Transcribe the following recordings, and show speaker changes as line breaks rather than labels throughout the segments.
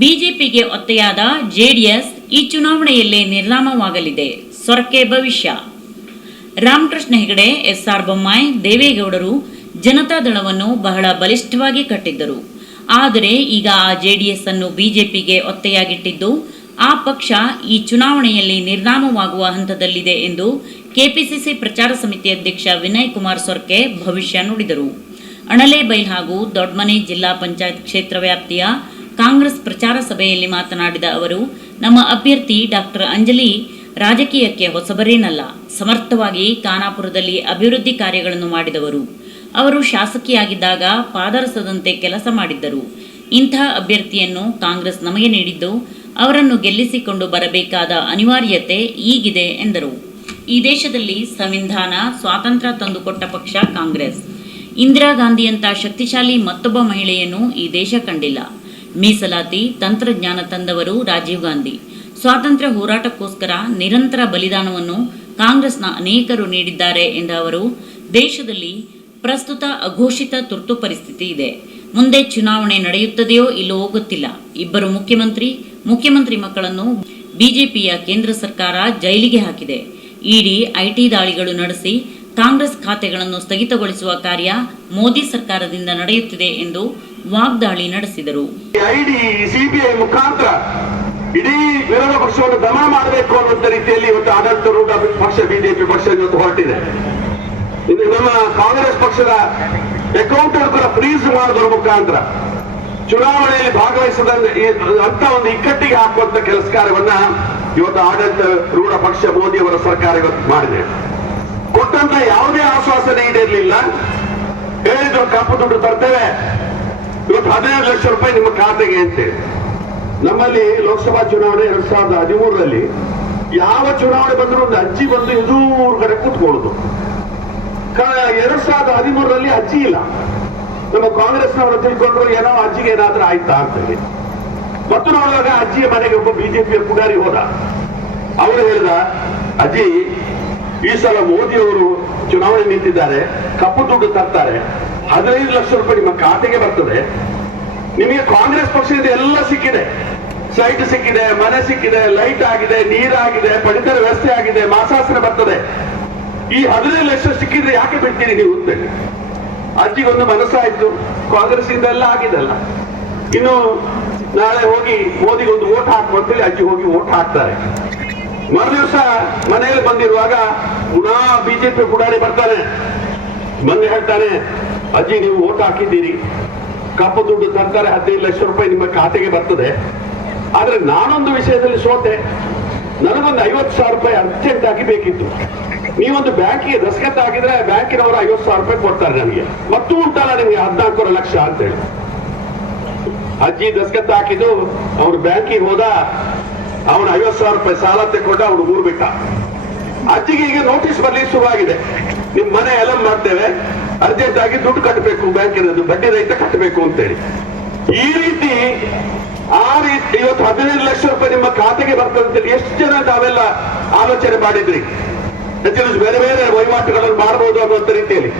ಬಿಜೆಪಿಗೆ ಒತ್ತೆಯಾದ ಜೆಡಿಎಸ್ ಈ ಚುನಾವಣೆಯಲ್ಲೇ ನಿರ್ನಾಮವಾಗಲಿದೆ. ಸೊರಕೆ ಭವಿಷ್ಯ. ರಾಮಕೃಷ್ಣ ಹೆಗಡೆ, ಎಸ್ಆರ್ ಬೊಮ್ಮಾಯಿ, ದೇವೇಗೌಡರು ಜನತಾದಳವನ್ನು ಬಹಳ ಬಲಿಷ್ಠವಾಗಿ ಕಟ್ಟಿದ್ದರು. ಆದರೆ ಈಗ ಆ ಜೆಡಿಎಸ್ ಅನ್ನು ಬಿಜೆಪಿಗೆ ಒತ್ತೆಯಾಗಿಟ್ಟಿದ್ದು, ಆ ಪಕ್ಷ ಈ ಚುನಾವಣೆಯಲ್ಲಿ ನಿರ್ನಾಮವಾಗುವ ಹಂತದಲ್ಲಿದೆ ಎಂದು ಕೆಪಿಸಿಸಿ ಪ್ರಚಾರ ಸಮಿತಿ ಅಧ್ಯಕ್ಷ ವಿನಯ್ ಕುಮಾರ್ ಸೊರ್ಕೆ ಭವಿಷ್ಯ ನುಡಿದರು. ಅಣಲೇಬೈಲ್ ಹಾಗೂ ದೊಡ್ಡಮನೆ ಜಿಲ್ಲಾ ಪಂಚಾಯತ್ ಕ್ಷೇತ್ರ ವ್ಯಾಪ್ತಿಯ ಕಾಂಗ್ರೆಸ್ ಪ್ರಚಾರ ಸಭೆಯಲ್ಲಿ ಮಾತನಾಡಿದ ಅವರು, ನಮ್ಮ ಅಭ್ಯರ್ಥಿ ಡಾಕ್ಟರ್ ಅಂಜಲಿ ರಾಜಕೀಯಕ್ಕೆ ಹೊಸಬರೇನಲ್ಲ, ಸಮರ್ಥವಾಗಿ ಖಾನಾಪುರದಲ್ಲಿ ಅಭಿವೃದ್ಧಿ ಕಾರ್ಯಗಳನ್ನು ಮಾಡಿದವರು. ಅವರು ಶಾಸಕಿಯಾಗಿದ್ದಾಗ ಪಾದರಸದಂತೆ ಕೆಲಸ ಮಾಡಿದ್ದರು. ಇಂಥ ಅಭ್ಯರ್ಥಿಯನ್ನು ಕಾಂಗ್ರೆಸ್ ನಮಗೆ ನೀಡಿದ್ದು, ಅವರನ್ನು ಗೆಲ್ಲಿಸಿಕೊಂಡು ಬರಬೇಕಾದ ಅನಿವಾರ್ಯತೆ ಈಗಿದೆ ಎಂದರು. ಈ ದೇಶದಲ್ಲಿ ಸಂವಿಧಾನ ಸ್ವಾತಂತ್ರ್ಯ ತಂದುಕೊಟ್ಟ ಪಕ್ಷ ಕಾಂಗ್ರೆಸ್. ಇಂದಿರಾ ಗಾಂಧಿಯಂಥ ಶಕ್ತಿಶಾಲಿ ಮತ್ತೊಬ್ಬ ಮಹಿಳೆಯನ್ನು ಈ ದೇಶ ಕಂಡಿಲ್ಲ. ಮೀಸಲಾತಿ ತಂತ್ರಜ್ಞಾನ ತಂದವರು ರಾಜೀವ್ ಗಾಂಧಿ. ಸ್ವಾತಂತ್ರ್ಯ ಹೋರಾಟಕ್ಕೋಸ್ಕರ ನಿರಂತರ ಬಲಿದಾನವನ್ನು ಕಾಂಗ್ರೆಸ್ನ ಅನೇಕರು ನೀಡಿದ್ದಾರೆ ಎಂದ ಅವರು, ದೇಶದಲ್ಲಿ ಪ್ರಸ್ತುತ ಅಘೋಷಿತ ತುರ್ತು ಪರಿಸ್ಥಿತಿ ಇದೆ. ಮುಂದೆ ಚುನಾವಣೆ ನಡೆಯುತ್ತದೆಯೋ ಇಲ್ಲೋ ಗೊತ್ತಿಲ್ಲ. ಇಬ್ಬರು ಮುಖ್ಯಮಂತ್ರಿ ಮುಖ್ಯಮಂತ್ರಿ ಮಕ್ಕಳನ್ನು ಬಿಜೆಪಿಯ ಕೇಂದ್ರ ಸರ್ಕಾರ ಜೈಲಿಗೆ ಹಾಕಿದೆ. ಇಡಿ, ಐಟಿ ದಾಳಿಗಳು ನಡೆಸಿ ಕಾಂಗ್ರೆಸ್ ಖಾತೆಗಳನ್ನು ಸ್ಥಗಿತಗೊಳಿಸುವ ಕಾರ್ಯ ಮೋದಿ ಸರ್ಕಾರದಿಂದ ನಡೆಯುತ್ತಿದೆ ಎಂದು ವಾಗ್ದಾಳಿ ನಡೆಸಿದರು.
ಐಡಿ ಸಿಬಿಐ ಮುಖಾಂತರ ಇಡೀ ವಿರೋಧ ಪಕ್ಷವನ್ನು ದಮನ ಮಾಡಬೇಕು ಅನ್ನುವಂತ ರೀತಿಯಲ್ಲಿ ಇವತ್ತು ಆಡಳಿತಾರೂಢ ಪಕ್ಷ ಬಿಜೆಪಿ ಪಕ್ಷ ಇವತ್ತು ಹೊರಟಿದೆ. ಇದು ನಮ್ಮ ಕಾಂಗ್ರೆಸ್ ಪಕ್ಷದ ಅಕೌಂಟ್ ಕೂಡ ಫ್ರೀಸ್ ಮಾಡೋದ್ರ ಮುಖಾಂತರ ಚುನಾವಣೆಯಲ್ಲಿ ಭಾಗವಹಿಸದ ಅಂತ ಒಂದು ಇಕ್ಕಟ್ಟಿಗೆ ಹಾಕುವಂತ ಕೆಲಸ ಕಾರ್ಯವನ್ನ ಇವತ್ತು ಆಡಳಿತ ರೂಢ ಪಕ್ಷ ಮೋದಿ ಅವರ ಸರ್ಕಾರ ಇವತ್ತು ಮಾಡಿದೆ. ಕೊಟ್ಟಂತ ಯಾವುದೇ ಆಶ್ವಾಸನೆ ಈಡೇರಲಿಲ್ಲ. ಹೇಳಿದ್ರು, ಕಪ್ಪು ದುಡ್ಡು ತರ್ತೇವೆ. ಇವತ್ತು ಹದಿನೈದು ಲಕ್ಷ ರೂಪಾಯಿ ನಿಮ್ಮ ಖಾತೆಗೆ ಅಂತೇಳಿ ನಮ್ಮಲ್ಲಿ ಲೋಕಸಭಾ ಚುನಾವಣೆ ಎರಡ್ ಸಾವಿರದ ಹದಿಮೂರರಲ್ಲಿ ಯಾವ ಚುನಾವಣೆ ಬಂದರೂ ಒಂದು ಅಜ್ಜಿ ಬಂದು ಎದುರುಗಡೆ ಕೂತ್ಕೊಳ್ಳೋದು. ಕ- ಎರಡ್ ಸಾವಿರದ ಹದಿಮೂರರಲ್ಲಿ ಅಜ್ಜಿ ಇಲ್ಲ. ನಮ್ಮ ಕಾಂಗ್ರೆಸ್ನವರು ತಿಳ್ಕೊಂಡ್ರು ಏನೋ ಅಜ್ಜಿಗೆ ಏನಾದ್ರೂ ಆಯ್ತಾ ಅಂತೇಳಿ ಮತ್ತು ನೋಡುವಾಗ ಅಜ್ಜಿಯ ಮನೆಗೆ ಒಬ್ಬ ಬಿಜೆಪಿಯ ಪುಡಾರಿ ಹೋದ. ಅವರು ಹೇಳಿದ, ಅಜ್ಜಿ, ಈ ಸಲ ಮೋದಿ ಅವರು ಚುನಾವಣೆ ನಿಂತಿದ್ದಾರೆ, ಕಪ್ಪು ದುಡ್ಡು ತರ್ತಾರೆ. ಹದಿನೈದು ಲಕ್ಷ ರೂಪಾಯಿ ನಿಮ್ಮ ಖಾತೆಗೆ ಬರ್ತದೆ. ನಿಮಗೆ ಕಾಂಗ್ರೆಸ್ ಪಕ್ಷದಿಂದ ಎಲ್ಲ ಸಿಕ್ಕಿದೆ. ಸೈಟ್ ಸಿಕ್ಕಿದೆ, ಮನೆ ಸಿಕ್ಕಿದೆ ಲೈಟ್ ಆಗಿದೆ ನೀರಾಗಿದೆ ಪಡಿತರ ವ್ಯವಸ್ಥೆ ಆಗಿದೆ ಮಾಸಾಸನ ಬರ್ತದೆ. ಈ ಹದಿನೈದು ಲಕ್ಷ ಸಿಕ್ಕಿದ್ರೆ ಯಾಕೆ ಬಿಡ್ತೀರಿ ನೀವು ಅಂತೇಳಿ ಅಜ್ಜಿಗೊಂದು ಮನಸ್ಸಾಯ್ತು. ಕಾಂಗ್ರೆಸ್ ಇಂದ ಎಲ್ಲ ಆಗಿದೆಲ್ಲ ಇನ್ನು ನಾಳೆ ಹೋಗಿ ಮೋದಿಗೊಂದು ಓಟ್ ಹಾಕು ಅಂತೇಳಿ ಅಜ್ಜಿ ಹೋಗಿ ಓಟ್ ಹಾಕ್ತಾರೆ. ಮರು ದಿವಸ ಮನೆಯಲ್ಲಿ ಬಂದಿರುವಾಗ ಪುನಃ ಬಿಜೆಪಿ ಪುಡಾರಿ ಬರ್ತಾನೆ. ಬಂದು ಹೇಳ್ತಾನೆ ಅಜ್ಜಿ, ನೀವು ಓಟ್ ಹಾಕಿದ್ದೀರಿ. ಕಪ್ಪು ದುಡ್ಡು ತರ್ತಾರೆ ಹದಿನೈದು ಲಕ್ಷ ರೂಪಾಯಿ ನಿಮ್ಮ ಖಾತೆಗೆ ಬರ್ತದೆ. ಆದ್ರೆ ನಾನೊಂದು ವಿಷಯದಲ್ಲಿ ಸೋತೆ. ನನಗೊಂದು ಐವತ್ತು ಸಾವಿರ ರೂಪಾಯಿ ಅರ್ಜೆಂಟ್ ಆಗಿ ಬೇಕಿತ್ತು. ನೀವೊಂದು ಬ್ಯಾಂಕಿಗೆ ದಸ್ಕತ್ ಹಾಕಿದ್ರೆ ಬ್ಯಾಂಕಿನವರು ಐವತ್ತು ಸಾವಿರ ರೂಪಾಯಿ ಕೊಡ್ತಾರೆ ನನಗೆ ಮತ್ತು ಉಂಟಲ್ಲ ನಿಮಗೆ ಹದಿನಾಲ್ಕೂವರೆ ಲಕ್ಷ ಅಂತೇಳಿ. ಅಜ್ಜಿ ದಸ್ಕತ್ ಹಾಕಿದ್ದು ಅವ್ರು ಬ್ಯಾಂಕಿಗೆ ಹೋದ, ಅವನು ಐವತ್ತು ಸಾವಿರ ರೂಪಾಯಿ ಸಾಲ ತೆಕ್ಕೊಂಡ ಅವನು ಊರು ಬಿಟ್ಟ. ಅಜ್ಜಿಗೆ ಈಗ ನೋಟಿಸ್ ಬರ್ಲಿಕ್ಕೆ ಶುರುವಾಗಿದೆ. ನಿಮ್ ಮನೆ ಎಲ್ಲ ಮಾಡ್ತೇವೆ. ಅರ್ಜೆಂಟ್ ಆಗಿ ದುಡ್ಡು ಕಟ್ಟಬೇಕು ಬ್ಯಾಂಕಿನದ್ದು ಬಡ್ಡಿ ರಹಿತ ಕಟ್ಟಬೇಕು ಅಂತೇಳಿ. ಈ ರೀತಿ, ಆ ರೀತಿ ಇವತ್ತು ಹದಿನೈದು ಲಕ್ಷ ರೂಪಾಯಿ ನಿಮ್ಮ ಖಾತೆಗೆ ಬರ್ತದೆ ಅಂತೇಳಿ ಎಷ್ಟು ಜನ ತಾವೆಲ್ಲ ಆಲೋಚನೆ ಮಾಡಿದ್ರಿ? ಬೇರೆ ಬೇರೆ ವಹಿವಾಟುಗಳನ್ನು ಮಾಡಬಹುದು ಅನ್ನುವಂತ ರೀತಿಯಲ್ಲಿ.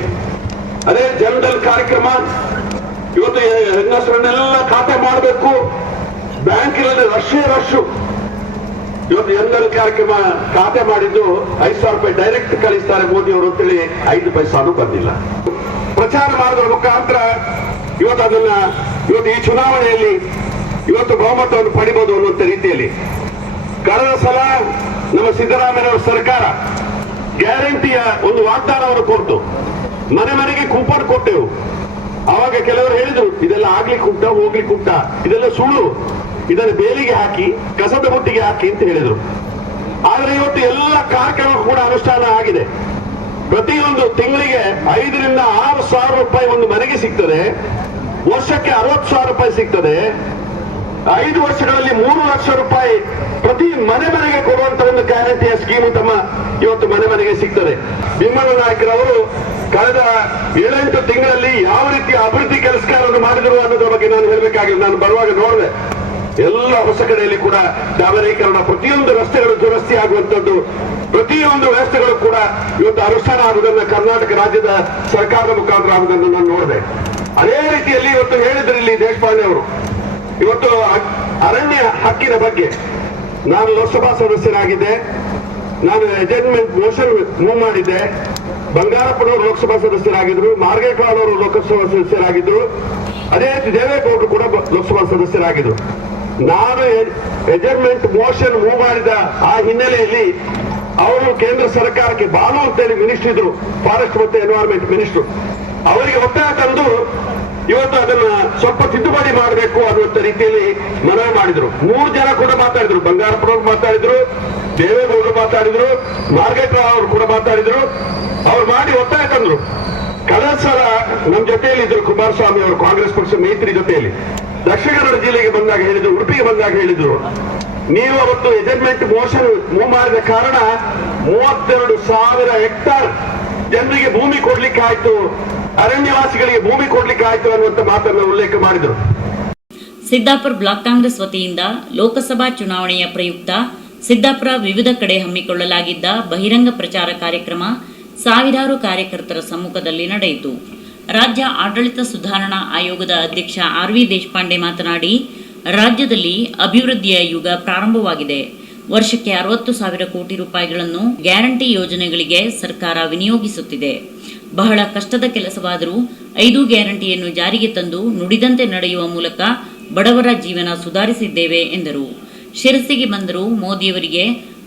ಅದೇ ಜನರಲ್ ಕಾರ್ಯಕ್ರಮ. ಇವತ್ತು ಹೆಂಗಸರನ್ನೆಲ್ಲ ಖಾತೆ ಮಾಡಬೇಕು. ಬ್ಯಾಂಕಿನಲ್ಲಿ ರಶ್ಶೇ ರಶ್ಶು ಇವತ್ತು ಎಲ್ಲರೂ ಕಾರ್ಯಕ್ರಮ ಖಾತೆ ಮಾಡಿದ್ದು ಐದು ಸಾವಿರ ರೂಪಾಯಿ ಡೈರೆಕ್ಟ್ ಕಳಿಸ್ತಾರೆ ಮೋದಿ ಅವರು ಅಂತೇಳಿ ಐದು ಪೈಸಾನು ಬಂದಿಲ್ಲ. ಪ್ರಚಾರ ಮಾಡೋದ್ರ ಮುಖಾಂತರ ಇವತ್ತು ಅದನ್ನ ಇವತ್ತು ಈ ಚುನಾವಣೆಯಲ್ಲಿ ಇವತ್ತು ಬಹುಮತವನ್ನು ಪಡಿಬಹುದು ಅನ್ನುವಂತ ರೀತಿಯಲ್ಲಿ. ಕಳೆದ ಸಲ ನಮ್ಮ ಸಿದ್ದರಾಮಯ್ಯನವರ ಸರ್ಕಾರ ಗ್ಯಾರಂಟಿಯ ಒಂದು ವಾಗ್ದಾನವನ್ನು ಕೊಟ್ಟು ಮನೆ ಮನೆಗೆ ಕೂಪನ್ ಕೊಟ್ಟೆವು. ಅವಾಗ ಕೆಲವರು ಹೇಳಿದ್ರು, ಇದೆಲ್ಲ ಆಗ್ಲಿಕ್ಕೆ ಉಂಟ ಹೋಗ್ಲಿಕ್ಕೆ ಉಂಟ ಇದೆಲ್ಲ ಸುಳ್ಳು. ಇದನ್ನು ಬೇಲಿಗೆ ಹಾಕಿ, ಕಸದ ಬುಟ್ಟಿಗೆ ಹಾಕಿ ಅಂತ ಹೇಳಿದರು. ಆದ್ರೆ ಇವತ್ತು ಎಲ್ಲ ಕಾರ್ಯಕ್ರಮ ಕೂಡ ಅನುಷ್ಠಾನ ಆಗಿದೆ. ಪ್ರತಿಯೊಂದು ತಿಂಗಳಿಗೆ ಐದರಿಂದ ಆರು ಸಾವಿರ ರೂಪಾಯಿ ಒಂದು ಮನೆಗೆ ಸಿಗ್ತದೆ. ವರ್ಷಕ್ಕೆ ಅರವತ್ತು ಸಾವಿರ ರೂಪಾಯಿ ಸಿಗ್ತದೆ. ಐದು ವರ್ಷಗಳಲ್ಲಿ ಮೂರು ಲಕ್ಷ ರೂಪಾಯಿ ಪ್ರತಿ ಮನೆ ಮನೆಗೆ ಕೊಡುವಂತ ಒಂದು ಗ್ಯಾರಂಟಿಯ ಸ್ಕೀಮು ತಮ್ಮ ಇವತ್ತು ಮನೆ ಮನೆಗೆ ಸಿಗ್ತದೆ. ಭೀಮಣ್ಣ ನಾಯಕರವರು ಕಳೆದ ಏಳೆಂಟು ತಿಂಗಳಲ್ಲಿ ಯಾವ ರೀತಿಯ ಅಭಿವೃದ್ಧಿ ಕೆಲಸ ಕಾರ್ಯವನ್ನು ಮಾಡಿದರು ಅನ್ನೋದ್ರ ಬಗ್ಗೆ ನಾನು ಹೇಳಬೇಕಾಗಿಲ್ಲ. ನಾನು ಬರುವಾಗ ನೋಡಿದೆ. ಎಲ್ಲ ಹೊಸ ಕಡೆಯಲ್ಲಿ ಕೂಡ ಡಾಬರೀಕರಣ ಪ್ರತಿಯೊಂದು ರಸ್ತೆಗಳು ದುರಸ್ತಿ ಆಗುವಂತದ್ದು ಪ್ರತಿಯೊಂದು ವ್ಯವಸ್ಥೆಗಳು ಕೂಡ ಇವತ್ತು ಅನುಷ್ಠಾನ ಆಗುವುದನ್ನು ಕರ್ನಾಟಕ ರಾಜ್ಯದ ಸರ್ಕಾರದ ಮುಖಾಂತರ ಆಗುವುದನ್ನು ನಾನು ನೋಡಿದೆ. ಅದೇ ರೀತಿಯಲ್ಲಿ ಇವತ್ತು ಹೇಳಿದ್ರು ಇಲ್ಲಿ ದೇಶಪಾಂಡೆ ಅವರು, ಇವತ್ತು ಅರಣ್ಯ ಹಕ್ಕಿನ ಬಗ್ಗೆ. ನಾನು ಲೋಕಸಭಾ ಸದಸ್ಯನಾಗಿದ್ದೆ, ನಾನು ಅಜೆಂಟ್ಮೆಂಟ್ ಮೋಷನ್ ಮೂವ್ ಮಾಡಿದ್ದೆ. ಬಂಗಾರಪ್ಪನವರು ಲೋಕಸಭಾ ಸದಸ್ಯರಾಗಿದ್ರು ಮಾರ್ಗೆಟ್ ರಾವ್ ಅವರು ಲೋಕಸಭಾ ಸದಸ್ಯರಾಗಿದ್ರು. ಅದೇ ರೀತಿ ದೇವೇಗೌಡರು ಕೂಡ ಲೋಕಸಭಾ ಸದಸ್ಯರಾಗಿದ್ರು. ನಾನು ಮೆಜರ್ಮೆಂಟ್ ಮೋಷನ್ ಮೂವ್ ಮಾಡಿದ ಆ ಹಿನ್ನೆಲೆಯಲ್ಲಿ ಅವರು ಕೇಂದ್ರ ಸರ್ಕಾರಕ್ಕೆ ಬಾಲು ಅಂತೇಳಿ ಮಿನಿಸ್ಟರ್ ಇದ್ರು ಫಾರೆಸ್ಟ್ ಮತ್ತು ಎನ್ವೈರನ್ಮೆಂಟ್ ಮಿನಿಸ್ಟರ್ ಅವರಿಗೆ ಒತ್ತಾಯ ತಂದು ಇವತ್ತು ಅದನ್ನ ಸ್ವಲ್ಪ ತಿದ್ದುಪಡಿ ಮಾಡಬೇಕು ಅನ್ನುವಂತ ರೀತಿಯಲ್ಲಿ ಮನವಿ ಮಾಡಿದ್ರು. ಮೂರು ಜನ ಕೂಡ ಮಾತಾಡಿದ್ರು. ಬಂಗಾರಪ್ಪನವ್ರು ಮಾತಾಡಿದ್ರು, ದೇವೇಗೌಡರು ಮಾತಾಡಿದ್ರು, ಮಾರ್ಗೇಟ್ ರಾವ್ ಅವರು ಕೂಡ ಮಾತಾಡಿದ್ರು. ಅವ್ರು ಮಾಡಿ ಒತ್ತಾಯ ತಂದ್ರು. ಕಳೆದ ಸಲ ನಮ್ಮ ಜೊತೆಯಲ್ಲಿ ಇದ್ರು ಕುಮಾರಸ್ವಾಮಿ ಅವರು, ಕಾಂಗ್ರೆಸ್ ಪಕ್ಷ ಮೈತ್ರಿ ಜೊತೆಯಲ್ಲಿ. ದಕ್ಷಿಣ ಕನ್ನಡ ಜಿಲ್ಲೆಗೆ ಬಂದಾಗ ಹೇಳಿದ್ರು, ಉಡುಪಿಗೆ ಬಂದಾಗ ಹೇಳಿದ್ರು. ನೀವು ಅವತ್ತು ಎಜೆಂಟ್ಮೆಂಟ್ ಮೋಷನ್ ಮೂವ್ ಮಾಡಿದ ಕಾರಣ ಮೂವತ್ತೆರಡು ಸಾವಿರ ಹೆಕ್ಟಾರ್ ಜನರಿಗೆ ಭೂಮಿ ಕೊಡ್ಲಿಕ್ಕೆ ಆಯ್ತು ಅರಣ್ಯವಾಸಿಗಳಿಗೆ ಭೂಮಿ ಕೊಡ್ಲಿಕ್ಕೆ ಆಯ್ತು ಅನ್ನುವಂತ ಮಾತನ್ನು ಉಲ್ಲೇಖ ಮಾಡಿದ್ರು.
ಸಿದ್ದಾಪುರ ಬ್ಲಾಕ್ ಕಾಂಗ್ರೆಸ್ ವತಿಯಿಂದ ಲೋಕಸಭಾ ಚುನಾವಣೆಯ ಪ್ರಯುಕ್ತ ಸಿದ್ದಾಪುರ ವಿವಿಧ ಕಡೆ ಹಮ್ಮಿಕೊಳ್ಳಲಾಗಿದ್ದ ಬಹಿರಂಗ ಪ್ರಚಾರ ಕಾರ್ಯಕ್ರಮ ಸಾವಿರಾರು ಕಾರ್ಯಕರ್ತರ ಸಮ್ಮುಖದಲ್ಲಿ ನಡೆಯಿತು. ರಾಜ್ಯ ಆಡಳಿತ ಸುಧಾರಣಾ ಆಯೋಗದ ಅಧ್ಯಕ್ಷ ಆರ್ ವಿ ದೇಶಪಾಂಡೆ ಮಾತನಾಡಿ, ರಾಜ್ಯದಲ್ಲಿ ಅಭಿವೃದ್ಧಿಯ ಯುಗ ಪ್ರಾರಂಭವಾಗಿದೆ. ವರ್ಷಕ್ಕೆ ಅರವತ್ತು ಸಾವಿರ ಕೋಟಿ ರೂಪಾಯಿಗಳನ್ನು ಗ್ಯಾರಂಟಿ ಯೋಜನೆಗಳಿಗೆ ಸರ್ಕಾರ ವಿನಿಯೋಗಿಸುತ್ತಿದೆ. ಬಹಳ ಕಷ್ಟದ ಕೆಲಸವಾದರೂ ಐದು ಗ್ಯಾರಂಟಿಯನ್ನು ಜಾರಿಗೆ ತಂದು ನುಡಿದಂತೆ ನಡೆಯುವ ಮೂಲಕ ಬಡವರ ಜೀವನ ಸುಧಾರಿಸಿದ್ದೇವೆ, ಎಂದರು. ಶಿರಸಿಗೆ ಬಂದರೂ ಮೋದಿಯವರಿಗೆ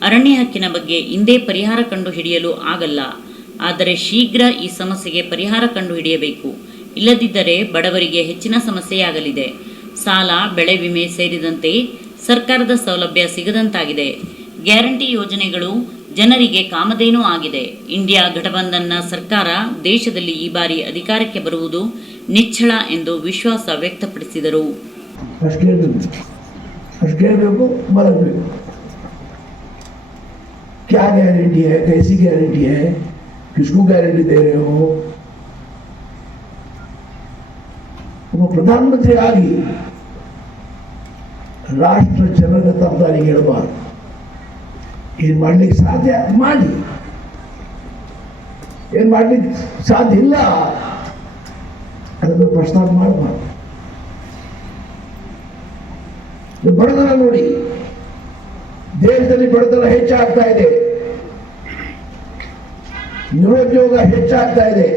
ಅರಣ್ಯ ಹಕ್ಕಿನ ಬಗ್ಗೆ ಇಂದೇ ಪರಿಹಾರ ಕಂಡು ಹಿಡಿಯಲು ಆಗಲ್ಲ. ಆದರೆ ಶೀಘ್ರ ಈ ಸಮಸ್ಯೆಗೆ ಪರಿಹಾರ ಕಂಡುಹಿಡಿಯಬೇಕು ಇಲ್ಲದಿದ್ದರೆ ಬಡವರಿಗೆ ಹೆಚ್ಚಿನ ಸಮಸ್ಯೆಯಾಗಲಿದೆ ಸಾಲ ಬೆಳೆ ವಿಮೆ ಸೇರಿದಂತೆ ಸರ್ಕಾರದ ಸೌಲಭ್ಯ ಸಿಗದಂತಾಗಿದೆ ಗ್ಯಾರಂಟಿ ಯೋಜನೆಗಳು ಜನರಿಗೆ ಕಾಮಧೇನು ಆಗಿದೆ ಇಂಡಿಯಾ ಘಟಬಂಧನ್ನ ಸರ್ಕಾರ ದೇಶದಲ್ಲಿ ಈ ಬಾರಿ ಅಧಿಕಾರಕ್ಕೆ ಬರುವುದು ನಿಚ್ಚಳ ಎಂದು ವಿಶ್ವಾಸ ವ್ಯಕ್ತಪಡಿಸಿದರು
ಅಷ್ಟು ಕೇಳಬೇಕು ಅಷ್ಟು ಕೇಳಬೇಕು ಮಲಗಬೇಕು क्या गारंटी है कैसी गारंटी है किसको गारंटी दे रहे हो ಒಬ್ಬ ಪ್ರಧಾನಮಂತ್ರಿ ಆಗಿ ರಾಷ್ಟ್ರ ಜನರ ತಪ್ಪದಾರಿಗೆ ಹೇಳಬಾರ್ದು ಏನ್ ಮಾಡ್ಲಿಕ್ಕೆ ಸಾಧ್ಯ ಮಾಡಿ ಏನ್ ಮಾಡ್ಲಿಕ್ಕೆ ಸಾಧ್ಯ ಇಲ್ಲ ಅದನ್ನು ಪ್ರಸ್ತಾಪ ಮಾಡಬಾರ್ದು ನೀವು ಬಡತನ ನೋಡಿ ದೇಶದಲ್ಲಿ ಬಡತನ ಹೆಚ್ಚಾಗ್ತಾ ಇದೆ ನಿರುದ್ಯೋಗ ಹೆಚ್ಚಾಗ್ತಾ ಇದೆ.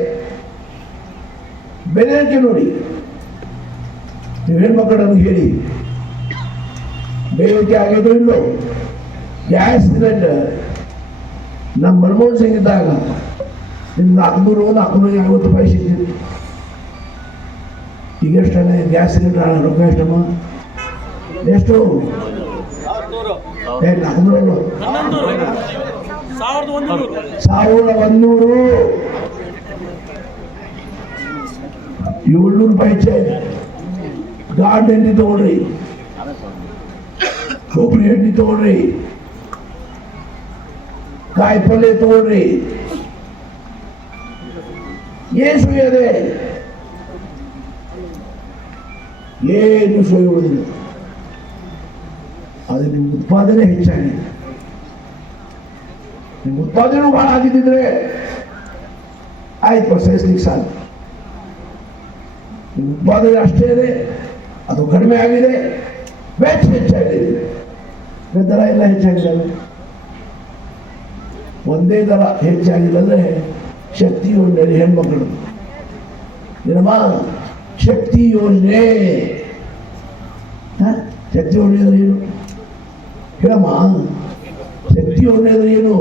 ಬೆಲೆಗೆ ನೋಡಿ. ನೀವು ಹೆಣ್ಮಕ್ಕಳನ್ನು ಹೇಳಿ. ಬೇಡಿಕೆ ಆಗಿದ್ರು ಇಲ್ಲೋ. Gas cylinder. ನಮ್ಮ ಮನಮೋಹನ್ ಸಿಂಗ್ ಇದ್ದಾಗ ನಿಮ್ಮ ನಾಲ್ಕುನೂರು ನಾಲ್ಕುನೂರ ಐವತ್ತು ರೂಪಾಯಿ ಸಿಗ್ತಿತ್ತು ಈಗ ಎಷ್ಟಲ್ಲ ಗ್ಯಾಸ್ ಸಿಲಿಂಡರ್ ರೊಕ್ಕ ಎಷ್ಟಮ್ಮ? ಎಷ್ಟು? ಏ ನಾಲ್ಕುನೂರು
ಸಾವಿರದ ಒಂದೂರು
ಸಾವಿರದ ಒಂದೂರು ಏಳ್ನೂರು ರೂಪಾಯಿ ಹೆಚ್ಚೆ ಗಾರ್ಡ್ ಎಣ್ಣೆ ತಗೊಳ್ರಿ ಕೊಬ್ಬರಿ ಎಣ್ಣೆ ತಗೊಳ್ರಿ ಕಾಯಿ ಪಲ್ಯ ತಗೊಳ್ರಿ ಏನ್ ಸುಯ್ಯದೆ ಏನು ಸುಯ್ಯ ಉಳಿದಿಲ್ಲ ಅದು ನಿಮ್ಮ ಉತ್ಪಾದನೆ ಹೆಚ್ಚಾಗಿದೆ ನಿಮ್ಮ ಉತ್ಪಾದನೆ ಬಹಳ ಆಗಿದ್ದಿದ್ರೆ ಆಯ್ತು ಸಹಿಸ್ಲಿಕ್ಕೆ ಸಾಧ್ಯ ನಿಮ್ಮ ಉತ್ಪಾದನೆ ಅಷ್ಟೇ ಇದೆ ಅದು ಕಡಿಮೆ ಆಗಿದೆ ವೆಚ್ಚ ಹೆಚ್ಚಾಗಿದೆ ದರ ಎಲ್ಲ ಹೆಚ್ಚಾಗಿದ್ದಾವೆ ಒಂದೇ ದರ ಹೆಚ್ಚಾಗಿಲ್ಲ ಅಂದ್ರೆ ಶಕ್ತಿ ಯೋಜನೆ ಹೆಣ್ಮಕ್ಳು ಏನಮ್ಮ ಶಕ್ತಿ ಯೋಜನೆ ಹ? ಶಕ್ತಿ ಯೋಜನೆ ಅಂದ್ರೆ ಏನು ಹೇಳಮ್ಮ ಶಕ್ತಿ ಏನು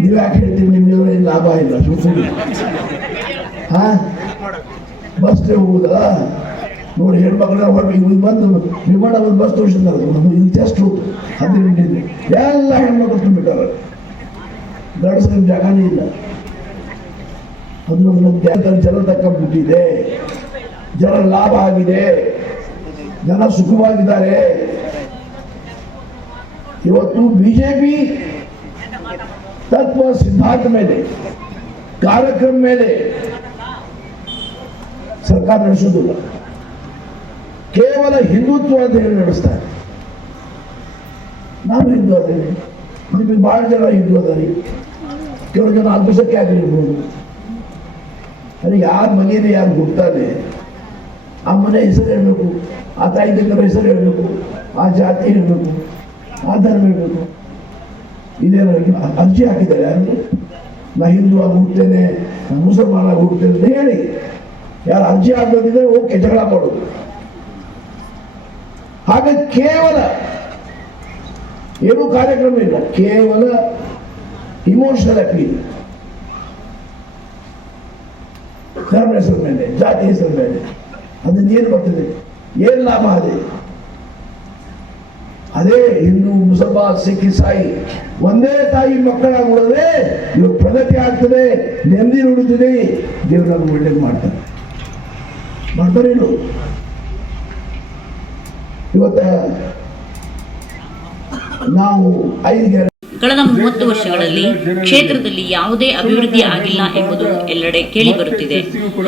ನೀವು ಯಾಕೆ ಹೇಳ್ತೀವಿ ನಿಮ್ಮಿಂದ ಲಾಭ ಇಲ್ಲ ಸುಮ್ಮನೆ ಹಾ ಬಸ್ ಹೋಗುದಲ್ಲ ನೋಡಿ ಹೆಣ್ಮಕ್ಳನ್ನ ಹೊರಟು ಈಗ ಬಂದು ವಿಮಾನ ಒಂದು ಬಸ್ ತೋರಿಸಿದ್ದಾರೆ. ಇದು ಜಸ್ಟ್ ಹದಿನೆಂಟು ಎಲ್ಲ ಹೆಣ್ಮಕ್ಳು ತುಂಬಿಟ್ಟಾರೆ ಗಂಡಸರಿಗೆ ಜಾಗನೇ ಇಲ್ಲ. ಅದು ನಮ್ಮ ಜನ ತಕ್ಕಬಿಟ್ಟಿದೆ. ಜನ ಲಾಭ ಆಗಿದೆ. ಜನ ಸುಖವಾಗಿದ್ದಾರೆ. ಇವತ್ತು ಬಿಜೆಪಿ ತತ್ವ ಸಿದ್ಧಾಂತ ಮೇಲೆ ಕಾರ್ಯಕ್ರಮ ಮೇಲೆ ಸರ್ಕಾರ ನಡೆಸೋದಿಲ್ಲ ಕೇವಲ ಹಿಂದುತ್ವ ಅಂತ ಹೇಳಿ ನಡೆಸ್ತಾರೆ ನಾನು ಹಿಂದೂ ಅದೇನೆ ನಿಮಗೆ ಬಹಳ ಜನ ಹಿಂದೂ ಅದಾರಿ ಕೆಲವು ಜನ ಅಲ್ಪಸಂಖ್ಯಾತ ಇರ್ಬೋದು ಅದಕ್ಕೆ ಯಾರ ಮನೆಯಲ್ಲಿ ಯಾರು ಹುಡ್ತಾನೆ ಆ ಮನೆ ಹೆಸರು ಹೇಳಬೇಕು ಆ ತಾಯಿ ತಂದೆಯ ಹೆಸರು ಹೇಳಬೇಕು ಆ ಜಾತಿ ಹೇಳಬೇಕು ಆ ಧರ್ಮ ಹೇಳಬೇಕು ನನಗೆ ಅರ್ಜಿ ಹಾಕಿದ್ದಾರೆ ಅಂದ್ರೆ ನಾ ಹಿಂದೂ ಆಗಿ ಹುಡ್ತೇನೆ ಮುಸಲ್ಮಾನ ಆಗಿ ಹುಡ್ತೇನೆ ಅಂತ ಹೇಳಿ. ಯಾರು ಅರ್ಜಿ ಹಾಕೋದಿದ್ರೆ ಓಕೆ, ಜಗಳ ಮಾಡೋದು. ಹಾಗೆ ಕೇವಲ, ಏನೂ ಕಾರ್ಯಕ್ರಮ ಇಲ್ಲ, ಕೇವಲ ಇಮೋಷನಲ್ ಅಪೀಲ್ ಧರ್ಮ ಹೆಸರು ಮೇಲೆ, ಜಾತಿ ಹೆಸರು ಮೇಲೆ ಅದನ್ನ ಏನು ಬರ್ತದೆ, ಏನು ಲಾಭ ಅದೇ? ಅದೇ ಹಿಂದೂ ಮುಸಲ್ಮಾನ್ ಸಿಖ್ ಇಸಾಯಿ ಒಂದೇ ತಾಯಿ ಮಕ್ಕಳ ಉಳಿದ್ರೆ ಇವಾಗ ಪ್ರಗತಿ ಆಗ್ತದೆ, ನೆಮ್ಮದಿ ನೋಡುತ್ತದೆ ದೇವರು ಒಳ್ಳೇದು ಮಾಡ್ತಾರೆ. ಮಾಡ್ತಾರೆ ಇವತ್ತ ನಾವು ಐದು
ಕಳೆದ ಮೂವತ್ತು ವರ್ಷಗಳಲ್ಲಿ ಕ್ಷೇತ್ರದಲ್ಲಿ ಯಾವುದೇ ಅಭಿವೃದ್ಧಿ ಆಗಿಲ್ಲ ಎಂಬುದು ಎಲ್ಲೆಡೆ ಕೇಳಿಬರುತ್ತಿದೆ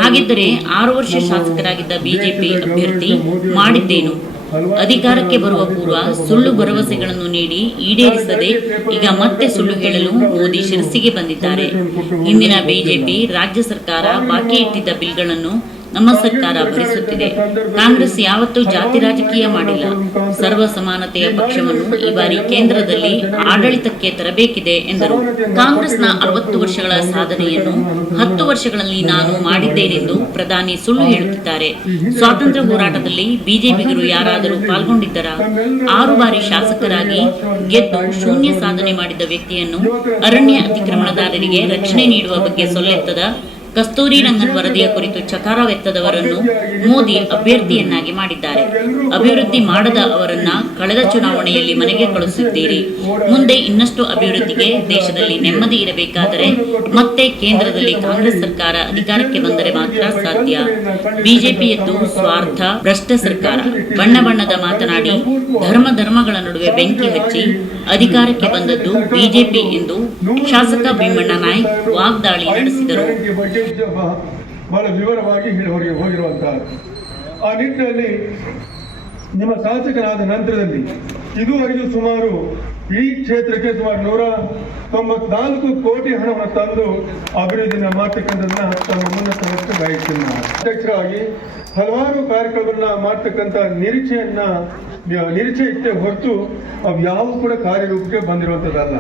ಹಾಗಿದ್ದರೆ ಆರು ವರ್ಷ ಶಾಸಕರಾಗಿದ್ದ ಬಿಜೆಪಿ ಅಭ್ಯರ್ಥಿ ಮಾಡಿದ್ದೇನು? ಅಧಿಕಾರಕ್ಕೆ ಬರುವ ಪೂರ್ವ ಸುಳ್ಳು ಭರವಸೆಗಳನ್ನು ನೀಡಿ ಈಡೇರಿಸದೆ ಈಗ ಮತ್ತೆ ಸುಳ್ಳು ಹೇಳಲು ಮೋದಿ ಶಿರಸಿಗೆ ಬಂದಿದ್ದಾರೆ. ಇಂದಿನ ಬಿಜೆಪಿ ರಾಜ್ಯ ಸರ್ಕಾರ ಬಾಕಿ ಇಟ್ಟಿದ್ದ ಬಿಲ್ಗಳನ್ನು ನಮ್ಮ ಸರ್ಕಾರ ಭರಿಸುತ್ತಿದೆ. ಕಾಂಗ್ರೆಸ್ ಯಾವತ್ತೂ ಜಾತಿ ರಾಜಕೀಯ ಮಾಡಿಲ್ಲ. ಸರ್ವ ಸಮಾನತೆಯ ಪಕ್ಷವನ್ನು ಈ ಬಾರಿ ಕೇಂದ್ರದಲ್ಲಿ ಆಡಳಿತಕ್ಕೆ ತರಬೇಕಿದೆ ಎಂದರು. ಕಾಂಗ್ರೆಸ್ನ ಅರವತ್ತು ವರ್ಷಗಳ ಸಾಧನೆಯನ್ನು ಹತ್ತು ವರ್ಷಗಳಲ್ಲಿ ನಾನು ಮಾಡಿದ್ದೇನೆಂದು ಪ್ರಧಾನಿ ಸುಳ್ಳು ಹೇಳುತ್ತಿದ್ದಾರೆ. ಸ್ವಾತಂತ್ರ್ಯ ಹೋರಾಟದಲ್ಲಿ ಬಿಜೆಪಿಗರು ಯಾರಾದರೂ ಪಾಲ್ಗೊಂಡಿದ್ದರಾ? ಆರು ಬಾರಿ ಶಾಸಕರಾಗಿ ಗೆದ್ದು ಶೂನ್ಯ ಸಾಧನೆ ಮಾಡಿದ ವ್ಯಕ್ತಿಯನ್ನು ಅರಣ್ಯ ಅತಿಕ್ರಮಣದಾರರಿಗೆ ರಕ್ಷಣೆ ನೀಡುವ ಬಗ್ಗೆ ಸೊಲ್ಲೆತ್ತದ ಕಸ್ತೂರಿ ರಂಗನ್ ವರದಿಯ ಕುರಿತು ಚಕಾರವೆತ್ತದವರನ್ನು ಮೋದಿ ಅಭ್ಯರ್ಥಿಯನ್ನಾಗಿ ಮಾಡಿದ್ದಾರೆ. ಅಭಿವೃದ್ಧಿ ಮಾಡದ ಅವರನ್ನ ಕಳೆದ ಚುನಾವಣೆಯಲ್ಲಿ ಮನೆಗೆ ಕಳುಹಿಸಿದ್ದೀರಿ. ಮುಂದೆ ಇನ್ನಷ್ಟು ಅಭಿವೃದ್ಧಿಗೆ ದೇಶದಲ್ಲಿ ನೆಮ್ಮದಿ ಇರಬೇಕಾದರೆ ಮತ್ತೆ ಕೇಂದ್ರದಲ್ಲಿ ಕಾಂಗ್ರೆಸ್ ಸರ್ಕಾರ ಅಧಿಕಾರಕ್ಕೆ ಬಂದರೆ ಮಾತ್ರ ಸಾಧ್ಯ. ಬಿಜೆಪಿಯದ್ದು ಸ್ವಾರ್ಥ, ಭ್ರಷ್ಟ ಸರ್ಕಾರ. ಬಣ್ಣ ಬಣ್ಣದ ಮಾತನಾಡಿ ಧರ್ಮ ಧರ್ಮಗಳ ನಡುವೆ ಬೆಂಕಿ ಹಚ್ಚಿ ಅಧಿಕಾರಕ್ಕೆ ಬಂದದ್ದು ಬಿಜೆಪಿ ಎಂದು ಶಾಸಕ ಭೀಮಣ್ಣ ನಾಯ್ಕ್ ವಾಗ್ದಾಳಿ ನಡೆಸಿದರು.
ಬಹಳ ವಿವರವಾಗಿ ಆ ನಿಟ್ಟಿನಲ್ಲಿ ನಿಮ್ಮ ಶಾಸಕರಾದ ನಂತರದಲ್ಲಿ ಇದುವರೆಗೂ ಸುಮಾರು ಈ ಕ್ಷೇತ್ರಕ್ಕೆ ಸುಮಾರು ನೂರ ತೊಂಬತ್ನಾಲ್ಕು ಕೋಟಿ ಹಣವನ್ನು ತಂದು ಅಭಿವೃದ್ಧಿನ ಮಾಡ್ತಕ್ಕಂಥದನ್ನ ತಮ್ಮ ಉನ್ನತ ಗಾಯಕನ್ನ ಅಧ್ಯಕ್ಷರಾಗಿ ಹಲವಾರು ಕಾರ್ಯಕ್ರಮಗಳನ್ನ ಮಾಡ್ತಕ್ಕಂಥ ನಿರೀಕ್ಷೆಯನ್ನ, ನಿರೀಕ್ಷೆ ಇತ್ತೆ ಹೊರತು ಅವು ಯಾವ ಕೂಡ ಕಾರ್ಯರೂಪಕ್ಕೆ ಬಂದಿರುವಂಥದ್ದಲ್ಲ.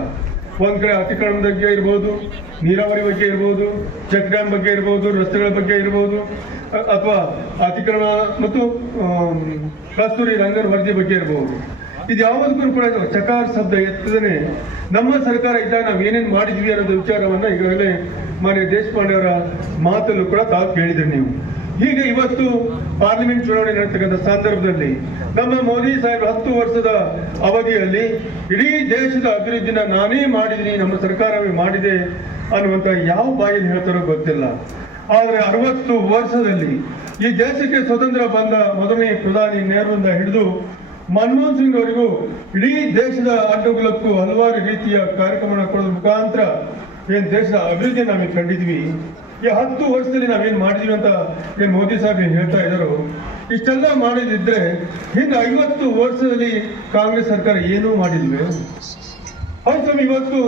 ಒಂದ್ ಕಡೆ ಅತಿಕ್ರಮಣ ಬಗ್ಗೆ ಇರ್ಬೋದು, ನೀರಾವರಿ ಬಗ್ಗೆ ಇರ್ಬೋದು ಚೆಕ್ ಡ್ಯಾಮ್ ಬಗ್ಗೆ ಇರ್ಬೋದು, ರಸ್ತೆಗಳ ಬಗ್ಗೆ ಇರ್ಬೋದು ಅಥವಾ ಅತಿಕ್ರಮ ಮತ್ತು ಕಸ್ತೂರಿ ರಂಗನ್ ವರದಿ ಬಗ್ಗೆ ಇರ್ಬೋದು. ಇದು ಯಾವುದಕ್ಕೂ ಕೂಡ ಇದು ಚಕಾರ ಶಬ್ದ ಎತ್ತದೇ ನಮ್ಮ ಸರ್ಕಾರ ಇದ್ದಾಗ ನಾವು ಏನೇನು ಮಾಡಿದ್ವಿ ಅನ್ನೋದು ವಿಚಾರವನ್ನ ಈಗಾಗಲೇ ಮಾನ್ಯ ದೇಶಪಾಂಡೆ ಅವರ ಮಾತಲ್ಲೂ ಕೂಡ ತಾವು ಕೇಳಿದ್ರಿ ನೀವು. ಹೀಗೆ ಇವತ್ತು ಪಾರ್ಲಿಮೆಂಟ್ ಚುನಾವಣೆ ನಡೆತಕ್ಕಂಥ ಸಂದರ್ಭದಲ್ಲಿ ನಮ್ಮ ಮೋದಿ ಸಾಹೇಬ್ ಹತ್ತು ವರ್ಷದ ಅವಧಿಯಲ್ಲಿ ಇಡೀ ದೇಶದ ಅಭಿವೃದ್ಧಿನ ನಾನೇ ಮಾಡಿದ್ದೀನಿ, ನಮ್ಮ ಸರ್ಕಾರವೇ ಮಾಡಿದೆ ಅನ್ನುವಂತ ಯಾವ ಬಾಯಲ್ಲಿ ಹೇಳ್ತಾರೋ ಗೊತ್ತಿಲ್ಲ. ಆದರೆ ಅರವತ್ತು ವರ್ಷದಲ್ಲಿ ಈ ದೇಶಕ್ಕೆ ಸ್ವತಂತ್ರ ಬಂದ ಮೊದಲನೇ ಪ್ರಧಾನಿ ನೆಹರುವಿಂದ ಹಿಡಿದು ಮನಮೋಹನ್ ಸಿಂಗ್ ಅವರಿಗೂ ಇಡೀ ದೇಶದ ಅಡ್ಡಗುಲಕ್ಕೂ ಹಲವಾರು ರೀತಿಯ ಕಾರ್ಯಕ್ರಮ ಕೊಡೋದ್ರ ಮುಖಾಂತರ ಏನು ದೇಶದ ಅಭಿವೃದ್ಧಿ ನಾವೇನು ಕಂಡಿದ್ವಿ? ಈ ಹತ್ತು ವರ್ಷದಲ್ಲಿ ನಾವೇನು ಮಾಡಿದ್ವಿ ಅಂತ ಏನು ಮೋದಿ ಸಾಹೇಬ್ ಏನು ಹೇಳ್ತಾ ಇದ್ದಾರೋ, ಇಷ್ಟೆಲ್ಲ ಮಾಡಿದಿದ್ರೆ ಹಿಂದೆ ಐವತ್ತು ವರ್ಷದಲ್ಲಿ ಕಾಂಗ್ರೆಸ್ ಸರ್ಕಾರ ಏನೂ ಮಾಡಿದ್ವಿ ಹೌದು ಇವತ್ತು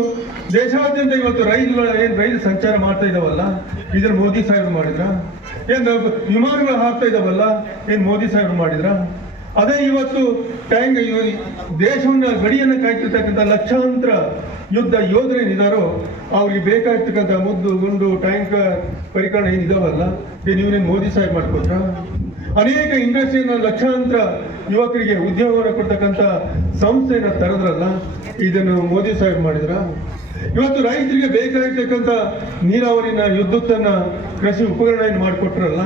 ದೇಶಾದ್ಯಂತ ಇವತ್ತು ರೈಲುಗಳ ಏನು ರೈಲು ಸಂಚಾರ ಮಾಡ್ತಾ ಇದಾವಲ್ಲ ಇದನ್ನು ಮೋದಿ ಸಾಹೇಬರು ಮಾಡಿದ್ರ? ಏನು ವಿಮಾನಗಳು ಹಾಕ್ತಾ ಇದಾವಲ್ಲ, ಏನು ಮೋದಿ ಸಾಹೇಬರು ಮಾಡಿದ್ರ? ಅದೇ ಇವತ್ತು ಟ್ಯಾಂಕ್ ದೇಶವನ್ನ ಗಡಿಯನ್ನು ಕಾಯ್ತಿರ್ತಕ್ಕಂಥ ಲಕ್ಷಾಂತರ ಯುದ್ಧ ಯೋಧರೇನಿದಾರೋ ಅವ್ರಿಗೆ ಬೇಕಾಗಿರ್ತಕ್ಕಂಥ ಮುದ್ದು, ಗುಂಡು ಟ್ಯಾಂಕ್ ಪರಿಕರಣ ಏನಿದಾವಲ್ಲ ಏನ್ ಇವನೇನ್ ಮೋದಿ ಸಾಹೇಬ್ ಮಾಡ್ಕೊಟ್ರ? ಅನೇಕ ಇಂಡಸ್ಟ್ರಿಯನ್ನ ಲಕ್ಷಾಂತರ ಯುವಕರಿಗೆ ಉದ್ಯೋಗವನ್ನು ಕೊಡ್ತಕ್ಕಂಥ ಸಂಸ್ಥೆಯನ್ನ ತರದ್ರಲ್ಲ, ಇದನ್ನು ಮೋದಿ ಸಾಹೇಬ್ ಮಾಡಿದ್ರ? ಇವತ್ತು ರೈತರಿಗೆ ಬೇಕಾಗಿರ್ತಕ್ಕಂಥ ನೀರಾವರಿನ ವಿದ್ಯುತ್ತನ್ನ ಕೃಷಿ ಉಪಕರಣ ಮಾಡಿಕೊಟ್ರಲ್ಲ,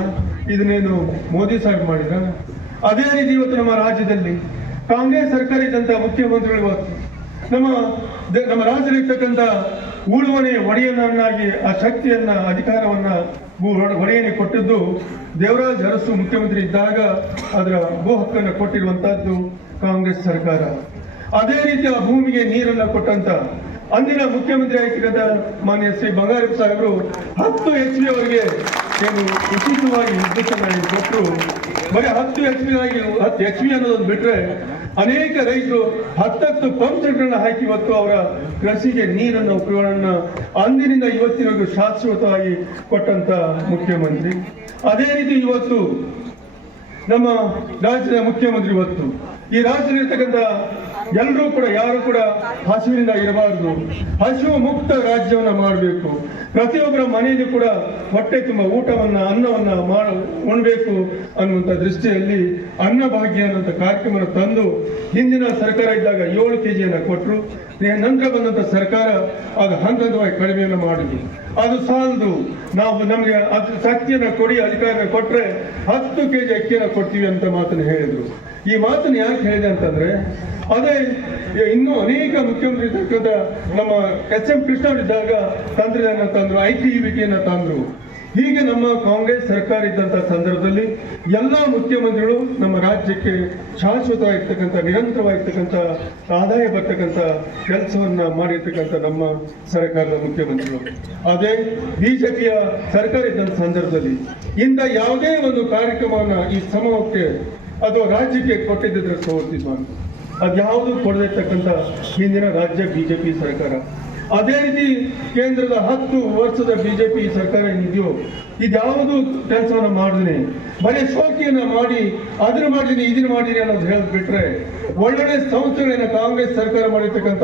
ಇದನ್ನೇನು ಮೋದಿ ಸಾಹೇಬ್ ಮಾಡಿದ್ರ? ಅದೇ ರೀತಿ ಇವತ್ತು ನಮ್ಮ ರಾಜ್ಯದಲ್ಲಿ ಕಾಂಗ್ರೆಸ್ ಸರ್ಕಾರ ಇದ್ದಂತಹ ಮುಖ್ಯಮಂತ್ರಿಗಳು ಇವತ್ತು ನಮ್ಮ ನಮ್ಮ ರಾಜ್ಯದಲ್ಲಿರ್ತಕ್ಕಂಥ ಉಳುವಣೆ ಒಡೆಯನನ್ನಾಗಿ, ಆ ಶಕ್ತಿಯನ್ನ, ಅಧಿಕಾರವನ್ನ ಒಡೆಯನೆ ಕೊಟ್ಟಿದ್ದು ದೇವರಾಜ್ ಅರಸು ಮುಖ್ಯಮಂತ್ರಿ ಇದ್ದಾಗ ಅದರ ಭೂ ಹಕ್ಕನ್ನು ಕೊಟ್ಟಿರುವಂತಹದ್ದು ಕಾಂಗ್ರೆಸ್ ಸರ್ಕಾರ. ಅದೇ ರೀತಿ ಆ ಭೂಮಿಗೆ ನೀರನ್ನ ಕೊಟ್ಟಂತ ಅಂದಿನ ಮುಖ್ಯಮಂತ್ರಿ ಆಗಿರ್ತಕ್ಕಂಥ ಮಾನ್ಯ ಶ್ರೀ ಬಂಗಾರಪ್ಪ ಸಾಹೇಬರು ಹತ್ತು ಎಚ್ ಪಿ ಅವರಿಗೆ ಏನು ಉಚಿತವಾಗಿ ನಿರ್ದೇಶನ ಕೊಟ್ಟರು. ಬರೀ ಹತ್ತು ಎಚ್ ಪಿ ಹತ್ತು ಎಚ್ ಪಿ ಅನ್ನೋದೊಂದು ಬಿಟ್ಟರೆ ಅನೇಕ ರೈತರು ಹತ್ತತ್ತು ಪಂಪ್ ಸೆಟ್ಗಳನ್ನ ಹಾಕಿ ಇವತ್ತು ಅವರ ಕೃಷಿಗೆ ನೀರನ್ನು ಉಪಯೋಗವನ್ನ ಅಂದಿನಿಂದ ಇವತ್ತಿನವರೆಗೂ ಶಾಶ್ವತವಾಗಿ ಕೊಟ್ಟಂತ ಮುಖ್ಯಮಂತ್ರಿ. ಅದೇ ರೀತಿ ಇವತ್ತು ನಮ್ಮ ರಾಜ್ಯದ ಮುಖ್ಯಮಂತ್ರಿ ಇವತ್ತು. ಈ ರಾಜ್ಯದಲ್ಲಿರ್ತಕ್ಕಂಥ ಎಲ್ಲರೂ ಕೂಡ, ಯಾರು ಕೂಡ ಹಸುವಿನಿಂದ ಇರಬಾರದು. ಹಸಿವು ಮುಕ್ತ ರಾಜ್ಯವನ್ನ ಮಾಡಬೇಕು. ಪ್ರತಿಯೊಬ್ಬರ ಮನೆಯಲ್ಲಿ ಕೂಡ ಹೊಟ್ಟೆ ತುಂಬ ಊಟವನ್ನ, ಅನ್ನವನ್ನ ಮಾಡ, ಉಣ್ಬೇಕು ಅನ್ನುವಂಥ ದೃಷ್ಟಿಯಲ್ಲಿ ಅನ್ನ ಭಾಗ್ಯ ಅನ್ನುವಂಥ ಕಾರ್ಯಕ್ರಮ ತಂದು ಹಿಂದಿನ ಸರ್ಕಾರ ಇದ್ದಾಗ ಏಳು ಕೆಜಿಯನ್ನ ಕೊಟ್ಟರು ನಂತರ ಬಂದಂತ ಸರ್ಕಾರ ಅದು ಹಂತ ಹಂತವಾಗಿ ಕಡಿಮೆಯನ್ನು ಮಾಡಿದ್ರು ಅದು ಸಾಲದು. ನಾವು ನಮಗೆ ಅದು ಶಕ್ತಿಯನ್ನ ಕೊಡಿ ಅಧಿಕಾರ ಕೊಟ್ರೆ ಹತ್ತು ಕೆಜಿ ಅಕ್ಕಿಯನ್ನು ಕೊಡ್ತೀವಿ ಅಂತ ಮಾತನ್ನು ಹೇಳಿದ್ರು. ಈ ಮಾತನ್ನು ಯಾಕೆ ಹೇಳಿದೆ ಅಂತಂದ್ರೆ, ಅದೇ ಇನ್ನೂ ಅನೇಕ ಮುಖ್ಯಮಂತ್ರಿ ಇರ್ತಕ್ಕಂಥ ನಮ್ಮ ಎಚ್ ಎಂ ಕೃಷ್ಣ ಇದ್ದಾಗ ತಂತ್ರಜ್ಞಾನ ತಂದ್ರು, ಐ ಟಿ ವಿಟಿಯನ್ನ ತಂದ್ರು. ಹೀಗೆ ನಮ್ಮ ಕಾಂಗ್ರೆಸ್ ಸರ್ಕಾರ ಇದ್ದಂಥ ಸಂದರ್ಭದಲ್ಲಿ ಎಲ್ಲ ಮುಖ್ಯಮಂತ್ರಿಗಳು ನಮ್ಮ ರಾಜ್ಯಕ್ಕೆ ಶಾಶ್ವತವಾಗಿರ್ತಕ್ಕಂಥ, ನಿರಂತರವಾಗಿರ್ತಕ್ಕಂಥ ಆದಾಯ ಬರ್ತಕ್ಕಂಥ ಕೆಲಸವನ್ನ ಮಾಡಿರ್ತಕ್ಕಂಥ ನಮ್ಮ ಸರ್ಕಾರದ ಮುಖ್ಯಮಂತ್ರಿಗಳು. ಅದೇ ಬಿಜೆಪಿಯ ಸರ್ಕಾರ ಇದ್ದಂಥ ಸಂದರ್ಭದಲ್ಲಿ ಇಂಥ ಯಾವುದೇ ಒಂದು ಕಾರ್ಯಕ್ರಮವನ್ನ ಈ ಸಮೂಹಕ್ಕೆ ಅಥವಾ ರಾಜ್ಯಕ್ಕೆ ಕೊಟ್ಟಿದ್ದರೆ ಸೋರ್ತಿದ್ವ ಅದ್ಯಾವುದು ಕೊಡದಿರ್ತಕ್ಕಂಥ ಹಿಂದಿನ ರಾಜ್ಯ ಬಿಜೆಪಿ ಸರ್ಕಾರ. ಅದೇ ರೀತಿ ಕೇಂದ್ರದ ಹತ್ತು ವರ್ಷದ ಬಿಜೆಪಿ ಸರ್ಕಾರ ಏನಿದೆಯೋ, ಇದ್ಯಾವುದು ಕೆಲಸವನ್ನು ಮಾಡಿದ್ರೆ ಬರೀ ಶೋಕಿಯನ್ನ ಮಾಡಿ, ಅದನ್ನ ಮಾಡಿದೀನಿ, ಇದನ್ನ ಮಾಡಿದೀನಿ ಅನ್ನೋದು ಹೇಳ್ಬಿಟ್ರೆ, ಒಳ್ಳೊಳ್ಳೆ ಸಂಸ್ಥೆಗಳನ್ನ ಕಾಂಗ್ರೆಸ್ ಸರ್ಕಾರ ಮಾಡಿರ್ತಕ್ಕಂಥ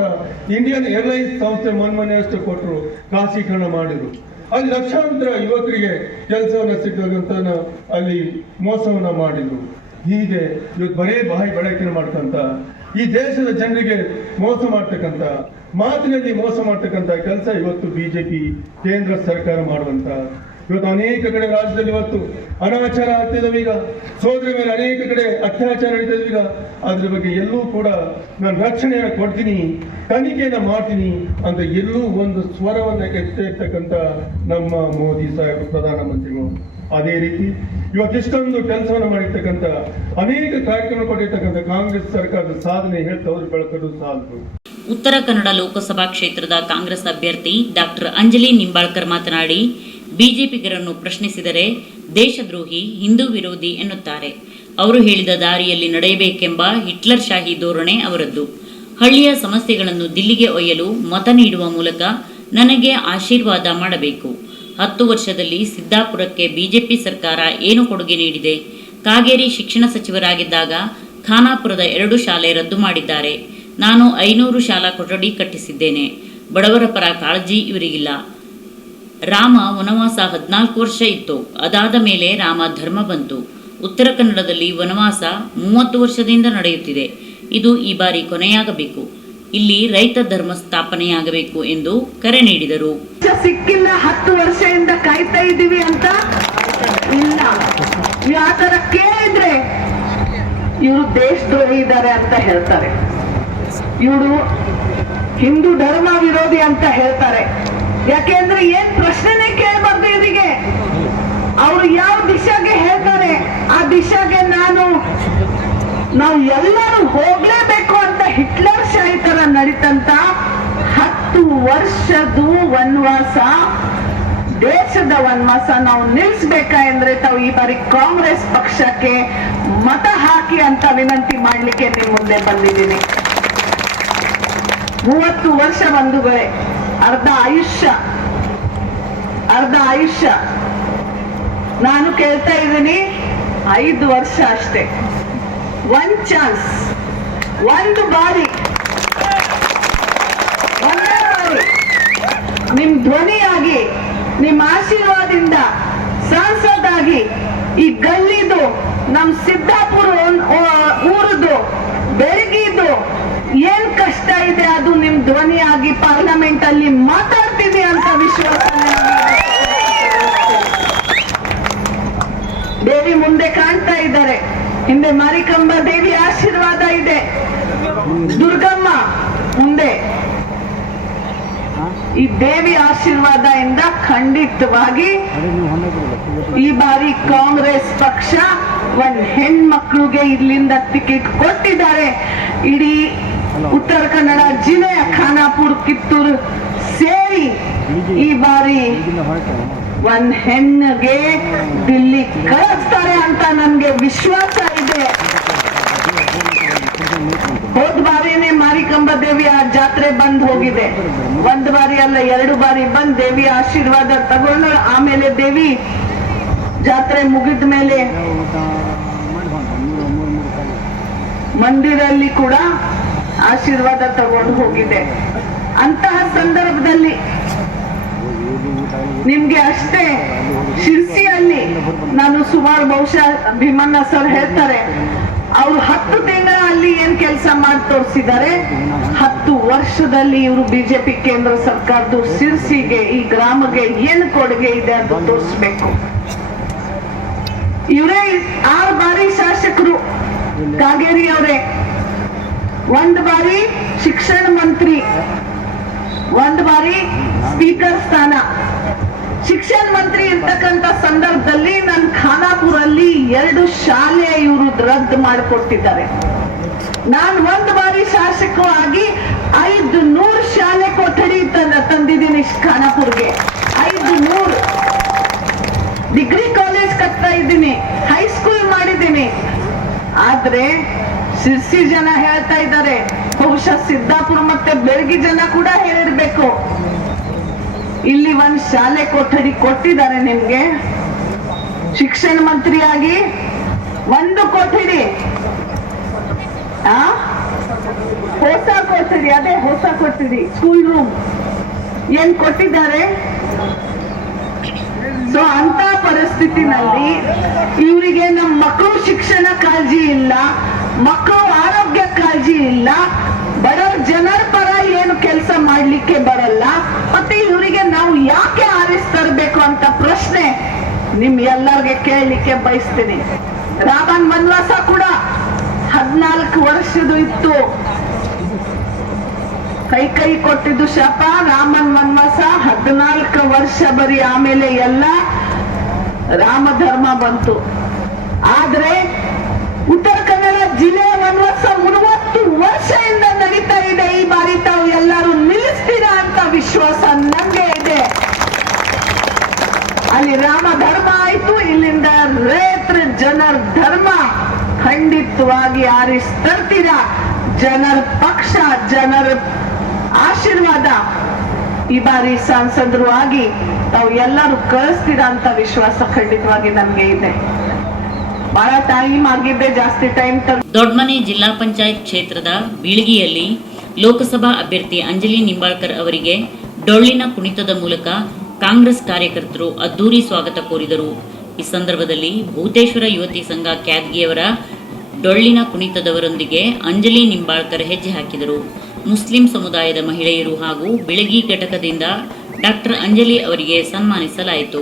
ಇಂಡಿಯನ್ ಏರ್ಲೈನ್ಸ್ ಸಂಸ್ಥೆ ಮನ್ಮನೆಯಷ್ಟು ಕೊಟ್ಟರು ಖಾಸೀಕರಣ ಮಾಡಿದ್ರು. ಅಲ್ಲಿ ಲಕ್ಷಾಂತರ ಯುವಕರಿಗೆ ಕೆಲಸವನ್ನು ಸಿಕ್ಕಂತ ಅಲ್ಲಿ ಮೋಸವನ್ನ ಮಾಡಿದ್ರು. ಹೀಗೆ ಇವತ್ತು ಬರೇ ಬಾಯಿ ಬಳಕೆ ಮಾಡ್ತಂತ, ಈ ದೇಶದ ಜನರಿಗೆ ಮೋಸ ಮಾಡ್ತಕ್ಕಂಥ ಮಾತಿನಲ್ಲಿ ಮೋಸ ಮಾಡ್ತಕ್ಕಂಥ ಕೆಲಸ ಇವತ್ತು ಬಿಜೆಪಿ, ಕೇಂದ್ರ ಸರ್ಕಾರ ಮಾಡುವಂತ. ಇವತ್ತು ಅನೇಕ ಕಡೆ ರಾಜ್ಯದಲ್ಲಿ ಇವತ್ತು ಅನಾಚಾರ ಈಗ. ಸೋದರ ಮೇಲೆ ಅನೇಕ ಕಡೆ ಅತ್ಯಾಚಾರ ನಡೀತದೆ ಈಗ. ಅದ್ರ ಬಗ್ಗೆ ಎಲ್ಲೂ ಕೂಡ ನಾನು ರಕ್ಷಣೆಯನ್ನು ಕೊಡ್ತೀನಿ ತನಿಖೆಯನ್ನು ಮಾಡ್ತೀನಿ ಅಂತ ಎಲ್ಲೂ ಒಂದು ಸ್ವರವನ್ನ ಎತ್ತಿರ್ತಕ್ಕಂಥ ನಮ್ಮ ಮೋದಿ ಸಾಹೇಬ್ ಪ್ರಧಾನಮಂತ್ರಿಗಳು. ಅದೇ ರೀತಿ ಇವತ್ತಿಷ್ಟೊಂದು ಕೆಲಸವನ್ನು ಮಾಡಿರ್ತಕ್ಕಂಥ ಅನೇಕ ಕಾರ್ಯಕ್ರಮ ಕೊಟ್ಟಿರ್ತಕ್ಕಂಥ ಕಾಂಗ್ರೆಸ್ ಸರ್ಕಾರದ ಸಾಧನೆ ಹೇಳ್ತಾ ಅವರು ಸಾಲದು.
ಉತ್ತರ ಕನ್ನಡ ಲೋಕಸಭಾ ಕ್ಷೇತ್ರದ ಕಾಂಗ್ರೆಸ್ ಅಭ್ಯರ್ಥಿ ಡಾಕ್ಟರ್ ಅಂಜಲಿ ನಿಂಬಾಳ್ಕರ್ ಮಾತನಾಡಿ, ಬಿಜೆಪಿಗರನ್ನು ಪ್ರಶ್ನಿಸಿದರೆ ದೇಶದ್ರೋಹಿ, ಹಿಂದೂ ವಿರೋಧಿ ಎನ್ನುತ್ತಾರೆ. ಅವರು ಹೇಳಿದ ದಾರಿಯಲ್ಲಿ ನಡೆಯಬೇಕೆಂಬ ಹಿಟ್ಲರ್ ಶಾಹಿ ಧೋರಣೆ ಅವರದ್ದು. ಹಳ್ಳಿಯ ಸಮಸ್ಯೆಗಳನ್ನು ದಿಲ್ಲಿಗೆ ಒಯ್ಯಲು ಮತ ನೀಡುವ ಮೂಲಕ ನನಗೆ ಆಶೀರ್ವಾದ ಮಾಡಬೇಕು. ಹತ್ತು ವರ್ಷದಲ್ಲಿ ಸಿದ್ದಾಪುರಕ್ಕೆ ಬಿಜೆಪಿ ಸರ್ಕಾರ ಏನು ಕೊಡುಗೆ ನೀಡಿದೆ? ಕಾಗೇರಿ ಶಿಕ್ಷಣ ಸಚಿವರಾಗಿದ್ದಾಗ ಖಾನಾಪುರದ ಎರಡು ಶಾಲೆ ರದ್ದು ಮಾಡಿದ್ದಾರೆ. ನಾನು ಐನೂರು ಶಾಲಾ ಕೊಠಡಿ ಕಟ್ಟಿಸಿದ್ದೇನೆ. ಬಡವರ ಪರ ಕಾಳಜಿ ಇವರಿಗಿಲ್ಲ. ರಾಮ ವನವಾಸ ಹದಿನಾಲ್ಕು ವರ್ಷ ಇತ್ತು. ಅದಾದ ಮೇಲೆ ರಾಮ ಧರ್ಮ ಬಂತು. ಉತ್ತರ ಕನ್ನಡದಲ್ಲಿ ವನವಾಸ ಮೂವತ್ತು ವರ್ಷದಿಂದ ನಡೆಯುತ್ತಿದೆ. ಇದು ಈ ಬಾರಿ ಕೊನೆಯಾಗಬೇಕು. ಇಲ್ಲಿ ರೈತ ಧರ್ಮ ಸ್ಥಾಪನೆಯಾಗಬೇಕು ಎಂದು ಕರೆ ನೀಡಿದರು.
ಸಿಕ್ಕಿಲ್ಲ, ಹತ್ತು ವರ್ಷದಿಂದ ಕಾಯ್ತಾ ಇದ್ದೀವಿ ಅಂತ? ಇಲ್ಲ. ಯಾತರ ಕೇಳಿದ್ರೆ ಇವರು ದೇಶದ್ರೋಹಿ ಇದ್ದಾರೆ ಅಂತ ಹೇಳ್ತಾರೆ. ಇವರು ಹಿಂದೂ ಧರ್ಮ ವಿರೋಧಿ ಅಂತ ಹೇಳ್ತಾರೆ. ಯಾಕೆಂದ್ರೆ ಏನ್ ಪ್ರಶ್ನೆನೇ ಕೇಳಬಾರ್ದು ಇವರಿಗೆ. ಅವರು ಯಾವ ದಿಶಾಗೆ ಹೇಳ್ತಾರೆ? ಆ ದಿಶಾಗೆ ನಾನು, ನಾವು ಎಲ್ಲರೂ ಅಂತ ಹಿಟ್ಲರ್ ಶಾಹಿತರ ನಡೀತಂತ ಹತ್ತು ವರ್ಷದ್ದು ವನವಾಸ, ದೇಶದ ವನವಾಸ ನಾವು ನಿಲ್ಲಿಸ್ಬೇಕಾ ಅಂದ್ರೆ ತಾವು ಈ ಬಾರಿ ಕಾಂಗ್ರೆಸ್ ಪಕ್ಷಕ್ಕೆ ಮತ ಹಾಕಿ ಅಂತ ವಿನಂತಿ ಮಾಡ್ಲಿಕ್ಕೆ ನಿಮ್ ಮುಂದೆ ಬಂದಿದ್ದೀನಿ. ಮೂವತ್ತು ವರ್ಷ ಬಂಧುಗಳೇ ಅರ್ಧ ಆಯುಷ್ಯ ಅರ್ಧ ಆಯುಷ್ಯ. ನಾನು ಕೇಳ್ತಾ ಇದ್ದೀನಿ, ಐದು ವರ್ಷ ಅಷ್ಟೇ. ಒನ್ ಚಾನ್ಸ್ ಒಂದು ಬಾರಿ. ಒಂದೇ ಬಾರಿ. ನಿಮ್ ಧ್ವನಿಯಾಗಿ, ನಿಮ್ ಆಶೀರ್ವಾದದಿಂದ ಸಂಸದಾಗಿ ಈ ಗಲ್ಲಿದು, ನಮ್ ಸಿದ್ದಾಪುರ ಊರದು ಬೆಳಗಿದು ಏನ್ ಕಷ್ಟ ಇದೆ ಅದು ನಿಮ್ ಧ್ವನಿಯಾಗಿ ಪಾರ್ಲಿಮೆಂಟ್ ಅಲ್ಲಿ ಮಾತಾಡ್ತೀನಿ ಅಂತ ವಿಶ್ವಾಸ. ದೇವಿ ಮುಂದೆ ಕಾಣ್ತಾ ಇದ್ದಾರೆ. ಹಿಂದೆ ಮಾರಿಕಂಬ ದೇವಿ ಆಶೀರ್ವಾದ ಇದೆ. ದುರ್ಗಮ್ಮ ಮುಂದೆ ಈ ದೇವಿ ಆಶೀರ್ವಾದ ಇಂದ ಖಂಡಿತವಾಗಿ ಈ ಬಾರಿ ಕಾಂಗ್ರೆಸ್ ಪಕ್ಷ ಒಂದ್ ಹೆಣ್ಮಕ್ಳಿಗೆ ಇಲ್ಲಿಂದ ಟಿಕೆಟ್ ಕೊಟ್ಟಿದ್ದಾರೆ. ಇಡೀ ಉತ್ತರ ಕನ್ನಡ ಜಿಲ್ಲೆಯ ಖಾನಾಪುರ, ಕಿತ್ತೂರು ಸೇರಿ ಈ ಬಾರಿ ಒಂದ್ ಹೆಣ್ಣಿಗೆ ದಿಲ್ಲಿ ಕಳಿಸ್ತಾರೆ ಅಂತ ನನ್ಗೆ ವಿಶ್ವಾಸ ಇದೆ ಹೋದ್ ಬಾರಿನೇ ಮಾರಿಕಂಬ ದೇವಿಯ ಜಾತ್ರೆ ಬಂದ್ ಹೋಗಿದೆ. ಒಂದ್ ಬಾರಿ ಅಲ್ಲ, ಎರಡು ಬಾರಿ ಬಂದ್ ದೇವಿ ಆಶೀರ್ವಾದ ತಗೊಂಡ್ ಆಮೇಲೆ ದೇವಿ ಜಾತ್ರೆ ಮುಗಿದ ಮೇಲೆ ಮಂದಿರಲ್ಲಿ ಕೂಡ ಆಶೀರ್ವಾದ ತಗೊಂಡು ಹೋಗಿದೆ. ಅಂತಹ ಸಂದರ್ಭದಲ್ಲಿ ನಿಮ್ಗೆ ಅಷ್ಟೇ ಶಿರ್ಸಿಯಲ್ಲಿ ನಾನು ಸುಮಾರು ಬಹುಶಃ ಭೀಮಣ್ಣ ಸರ್ ಹೇಳ್ತಾರೆ, ಅವ್ರು ಹತ್ತು ತಿಂಗಳ ಅಲ್ಲಿ ಏನ್ ಕೆಲಸ ಮಾಡಿ ತೋರಿಸಿದ್ದಾರೆ? ಹತ್ತು ವರ್ಷದಲ್ಲಿ ಇವರು ಬಿಜೆಪಿ ಕೇಂದ್ರ ಸರ್ಕಾರದ ಶಿರ್ಸಿಗೆ ಈ ಗ್ರಾಮಕ್ಕೆ ಏನು ಕೊಡುಗೆ ಇದೆ ಅಂತ ತೋರಿಸ್ಬೇಕು. ಇವರೇ ಆರು ಬಾರಿ ಶಾಸಕರು. ಕಾಗೇರಿ ಅವರೇ. ಒಂದ್ ಬಾರಿ ಶಿಕ್ಷಣ ಮಂತ್ರಿ. ಒಂದ್ ಬಾರಿ ಸ್ಪೀಕರ್ ಸ್ಥಾನ. ಶಿಕ್ಷಣ ಮಂತ್ರಿ ಇರ್ತಕ್ಕಂತ ಸಂದರ್ಭದಲ್ಲಿ ನನ್ನ ಖಾನಾಪುರಲ್ಲಿ ಎರಡು ಶಾಲೆ ಇವರು ರದ್ದು ಮಾಡಿಕೊಟ್ಟಿದ್ದಾರೆ. ನಾನ್ ಒಂದ್ ಬಾರಿ ಶಾಸಕವಾಗಿ ಆಗಿ ಐದು ನೂರು ಶಾಲೆ ಕೊಠಡಿ ತಂದ ತಂದಿದ್ದೀನಿ ಖಾನಾಪುರ್ಗೆ. ಐದು ನೂರು. ಡಿಗ್ರಿ ಕಾಲೇಜ್ ಕಟ್ತಾ ಇದ್ದೀನಿ. ಹೈಸ್ಕೂಲ್ ಮಾಡಿದ್ದೀನಿ. ಆದ್ರೆ ಸಿರ್ಸಿ ಜನ ಹೇಳ್ತಾ ಇದ್ದಾರೆ. ಬಹುಶಃ ಸಿದ್ದಾಪುರ ಮತ್ತೆ ಬೆಳಗಿ ಜನ ಕೂಡ ಹೇಳಿರ್ಬೇಕು. ಇಲ್ಲಿ ಒಂದ್ ಶಾಲೆ ಕೊಠಡಿ ಕೊಟ್ಟಿದ್ದಾರೆ ನಿಮ್ಗೆ. ಶಿಕ್ಷಣ ಮಂತ್ರಿಯಾಗಿ ಒಂದು ಕೊಠಡಿ ಆ ಹೊಸ ಕೊಠಡಿ ಅದೇ ಹೊಸ ಕೊಟ್ಟಿದ್ರಿ ಸ್ಕೂಲ್ ರೂಮ್ ಏನ್ ಕೊಟ್ಟಿದ್ದಾರೆ? ಸೊ ಅಂತ ಪರಿಸ್ಥಿತಿನಲ್ಲಿ ಇವರಿಗೆ ನಮ್ಮ ಮಕ್ಕಳು ಶಿಕ್ಷಣ ಕಾಳಜಿ ಇಲ್ಲ, ಮಕ್ಕಳು ಆರೋಗ್ಯ ಕಾಳಜಿ ಇಲ್ಲ, ಬಡವ್ರ ಜನರ ಪರ ಏನು ಕೆಲಸ ಮಾಡ್ಲಿಕ್ಕೆ ಬರಲ್ಲ, ಮತ್ತೆ ಇವರಿಗೆ ನಾವು ಯಾಕೆ ಆರಿಸ್ ತರಬೇಕು ಅಂತ ಪ್ರಶ್ನೆ ನಿಮ್ ಎಲ್ಲರಿಗೆ ಕೇಳಲಿಕ್ಕೆ ಬಯಸ್ತೀನಿ. ರಾಮನ್ ವನವಾಸ ಕೂಡ ಹದಿನಾಲ್ಕು ವರ್ಷದ್ದು ಇತ್ತು. ಕೈ ಕೈ ಕೊಟ್ಟಿದ್ದು ಶಪ, ರಾಮನ್ ವನ್ವಾಸ, ಹದಿನಾಲ್ಕು ವರ್ಷ ಬರೀ ಆಮೇಲೆ ಎಲ್ಲ ರಾಮ ಧರ್ಮ ಬಂತು. ಆದ್ರೆ ಉತ್ತರ ಕನ್ನಡ ಜಿಲ್ಲೆಯ ವನ್ವಾಸ ಮೂವತ್ತು ವರ್ಷದಿಂದ ನಡೀತಾ ಇದೆ. ಈ ಬಾರಿ ತಾವು ಎಲ್ಲರೂ ನಿಲ್ಲಿಸ್ತೀರಾ ಅಂತ ವಿಶ್ವಾಸ ನಂಗೆ ಇದೆ. ಅಲ್ಲಿ ರಾಮ ಧರ್ಮ ಆಯ್ತು, ಇಲ್ಲಿಂದ ರೈತರ ಜನರ ಧರ್ಮ ಖಂಡಿತವಾಗಿ ಆರಿಸ್ತರ್ತೀರಾ ಜನರ ಪಕ್ಷ, ಜನರ ಆಶೀರ್ವಾದ. ಈ ಬಾರಿ ಸಂಸದರು ಆಗಿ ತಾವು ಎಲ್ಲರೂ ಕಳಿಸ್ತೀರಾ ಅಂತ ವಿಶ್ವಾಸ ಖಂಡಿತವಾಗಿ ನಮ್ಗೆ ಇದೆ. ಬಹಳ ಟೈಮ್ ಆಗಿದ್ದೆ ಜಾಸ್ತಿ ಟೈಮ್
ದೊಡ್ಡಮನೆ ಜಿಲ್ಲಾ ಪಂಚಾಯತ್ ಕ್ಷೇತ್ರದ ಬೀಳಿಗೆಯಲ್ಲಿ ಲೋಕಸಭಾ ಅಭ್ಯರ್ಥಿ ಅಂಜಲಿ ನಿಂಬಾಳ್ಕರ್ ಅವರಿಗೆ ಡೊಳ್ಳಿನ ಕುಣಿತದ ಮೂಲಕ ಕಾಂಗ್ರೆಸ್ ಕಾರ್ಯಕರ್ತರು ಅದ್ದೂರಿ ಸ್ವಾಗತ ಕೋರಿದರು. ಈ ಸಂದರ್ಭದಲ್ಲಿ ಭೂತೇಶ್ವರ ಯುವತಿ ಸಂಘ ಕ್ಯಾದ್ಗಿಯವರ ಡೊಳ್ಳಿನ ಕುಣಿತದವರೊಂದಿಗೆ ಅಂಜಲಿ ನಿಂಬಾಳ್ಕರ್ ಹೆಜ್ಜೆ ಹಾಕಿದರು. ಮುಸ್ಲಿಂ ಸಮುದಾಯದ ಮಹಿಳೆಯರು ಹಾಗೂ ಬೆಳಗಿ ಘಟಕದಿಂದ ಡಾಕ್ಟರ್ ಅಂಜಲಿ ಅವರಿಗೆ ಸನ್ಮಾನಿಸಲಾಯಿತು.